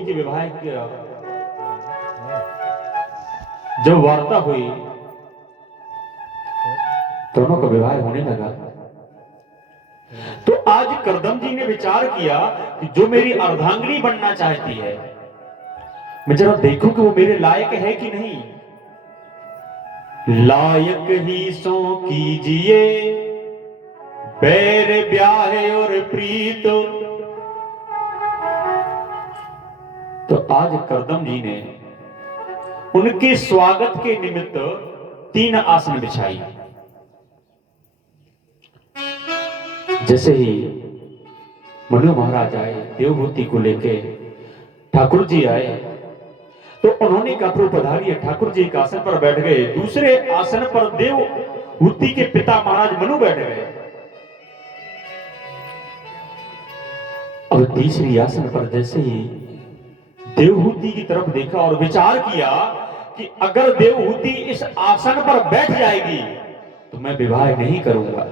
के विवाह की जब वार्ता हुई, दोनों का विवाह होने लगा, तो आज करदम जी ने विचार किया कि जो मेरी अर्धांगिनी बनना चाहती है, मैं जरा देखूं कि वो मेरे लायक है कि नहीं। लायक ही सो कीजिए बैर ब्याह और प्रीत। तो आज करदम जी ने उनके स्वागत के निमित्त 3 आसन बिछाई। जैसे ही मनु महाराज आए देवभूति को लेके, ठाकुर जी आए, तो उन्होंने कहा प्रभु पधारिए। ठाकुर जी एक आसन पर बैठ गए, दूसरे आसन पर देवभूति के पिता महाराज मनु बैठ गए, और तीसरी आसन पर जैसे ही देवहूति की तरफ देखा और विचार किया कि अगर देवहूति इस आसन पर बैठ जाएगी तो मैं विवाह नहीं करूंगा,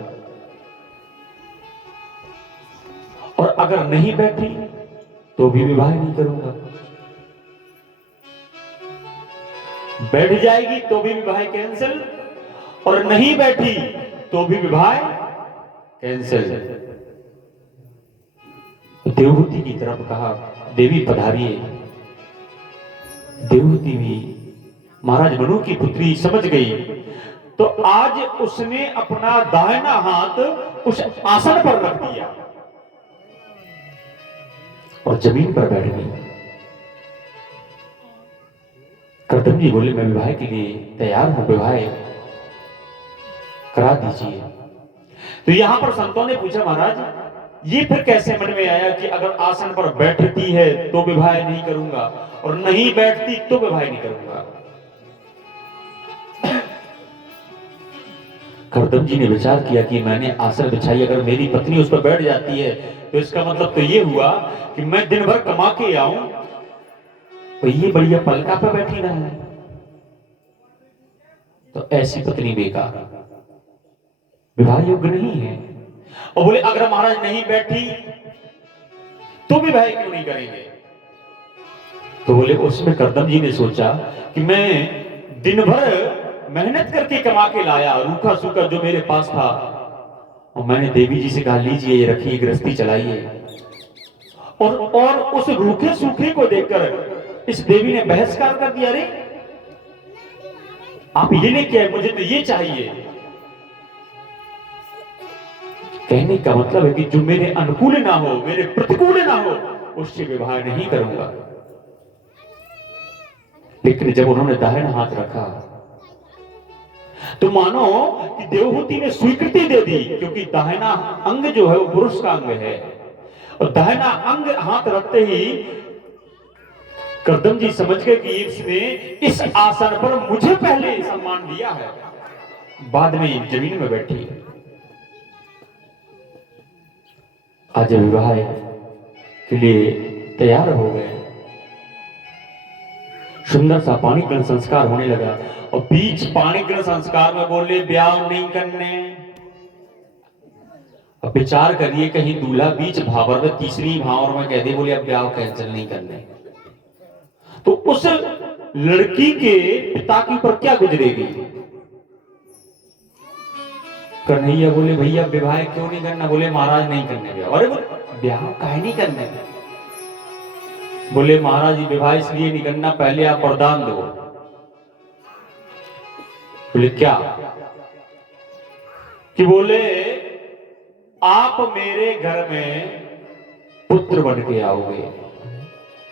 और अगर नहीं बैठी तो भी विवाह नहीं करूंगा। बैठ जाएगी तो भी विवाह कैंसिल, और नहीं बैठी तो भी विवाह कैंसिल। देवहूति की तरफ कहा देवी पधारिए। देवहूति भी महाराज मनु की पुत्री समझ गई, तो आज उसने अपना दाहिना हाथ उस आसन पर रख दिया और जमीन पर बैठ गई। करदम जी बोले मैं विवाह के लिए तैयार हूं, विवाह करा दीजिए। तो यहां पर संतों ने पूछा महाराज ये फिर कैसे मन में आया कि अगर आसन पर बैठती है तो विवाह नहीं करूंगा, और नहीं बैठती तो विवाह नहीं करूंगा। करदम जी ने विचार किया कि मैंने आसन बिछाई, अगर मेरी पत्नी उस पर बैठ जाती है तो इसका मतलब तो ये हुआ कि मैं दिन भर कमा के आऊं तो ये बढ़िया पलका पर बैठी रहा है, तो ऐसी पत्नी बेकार, विवाह योग्य नहीं है। और बोले अगर महाराज नहीं बैठी तो विवाह क्यों नहीं करेंगे। तो बोले उसमें करदम जी ने सोचा कि मैं दिन भर मेहनत करके कमा के लाया रूखा सूखा जो मेरे पास था, और मैंने देवी जी से कहा लीजिए ये रखिए, गृहस्थी चलाइए। और उस रूखे सूखे को देखकर इस देवी ने बहिष्कार कर दिया, अरे आप ये नहीं किया, मुझे तो ये चाहिए। कहने का मतलब है कि जो मेरे अनुकूल ना हो, मेरे प्रतिकूल ना हो, उससे विवाह नहीं करूंगा। लेकिन जब उन्होंने दाहिना हाथ रखा तो मानो कि देवहूति ने स्वीकृति दे दी, क्योंकि दाहिना अंग जो है वो पुरुष का अंग है, और दाहिना अंग हाथ रखते ही करदम जी समझ गए कि इसने इस आसन पर मुझे पहले सम्मान दिया है, बाद में जमीन में बैठी। आज विवाह के लिए तैयार हो गए, सुंदर सा पाणी ग्रहण संस्कार होने लगा, और बीच पाणी ग्रहण संस्कार में बोले ब्याह नहीं करने। अब विचार करिए कहीं दूल्हा बीच भावर में तीसरी भावर में कह दे बोले अब ब्याह कैंसिल नहीं करने, तो उस लड़की के पिता के ऊपर क्या गुजरेगी। कन्हैया बोले भैया विवाह क्यों नहीं करना, बोले महाराज नहीं करने ब्याह। अरे ब्याह काहे नहीं करने, बोले महाराज जी विवाह इसलिए नहीं करना, पहले आप वरदान दो। बोले क्या, कि बोले आप मेरे घर में पुत्र बन के आओगे।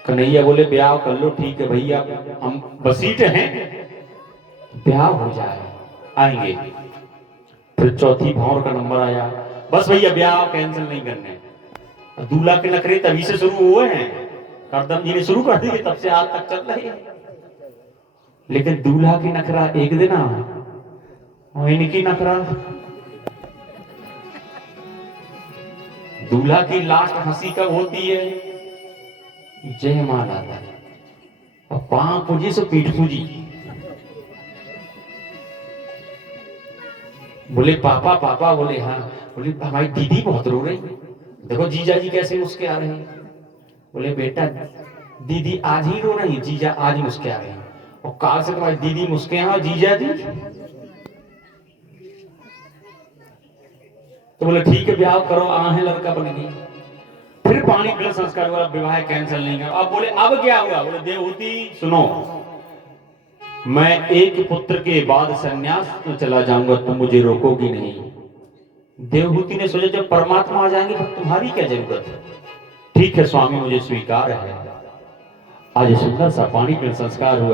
कन्हैया बोले ब्याह कर लो, ठीक है भैया हम बसीट हैं, ब्याह हो जाए आएंगे। फिर चौथी भावर का नंबर आया, बस भैया ब्याह कैंसिल नहीं करने। दूल्हा के नखरे तभी से शुरू हुए हैं, करदम जी ने शुरू कर दिए, तब से आज तक चल रही है। लेकिन दूल्हा की नखरा एक दिन और इनकी नखरा, दूल्हा की लास्ट हंसी कब होती है, जय मां लाता है, और पांव पूजी से पीठ पूजी। बोले पापा पापा, बोले हाँ, बोले हमारी दीदी बहुत रो रही, देखो जीजा जी कैसे उसके आ रहे हैं। बोले बेटा दीदी आज ही रो रही, जीजा आज मुस्कुरा रहे हैं। और काल से तुम्हारी दीदी मुस्कुरा और जीजा जी। तो बोले ठीक है ब्याह करो, आहे लड़का बनेगी। फिर पानी पिला संस्कार हुआ, विवाह कैंसिल नहीं कर। अब बोले अब क्या हुआ? बोले देवहूति सुनो, मैं एक पुत्र के बाद संन्यास में चला जाऊंगा, तुम मुझे रोकोगी नहीं। देवहूति ने सोचा जब परमात्मा आ जाएंगे तो तुम्हारी क्या जरूरत है। ठीक है स्वामी, मुझे स्वीकार है। आज सुंदर सा पानी पिला संस्कार हुआ।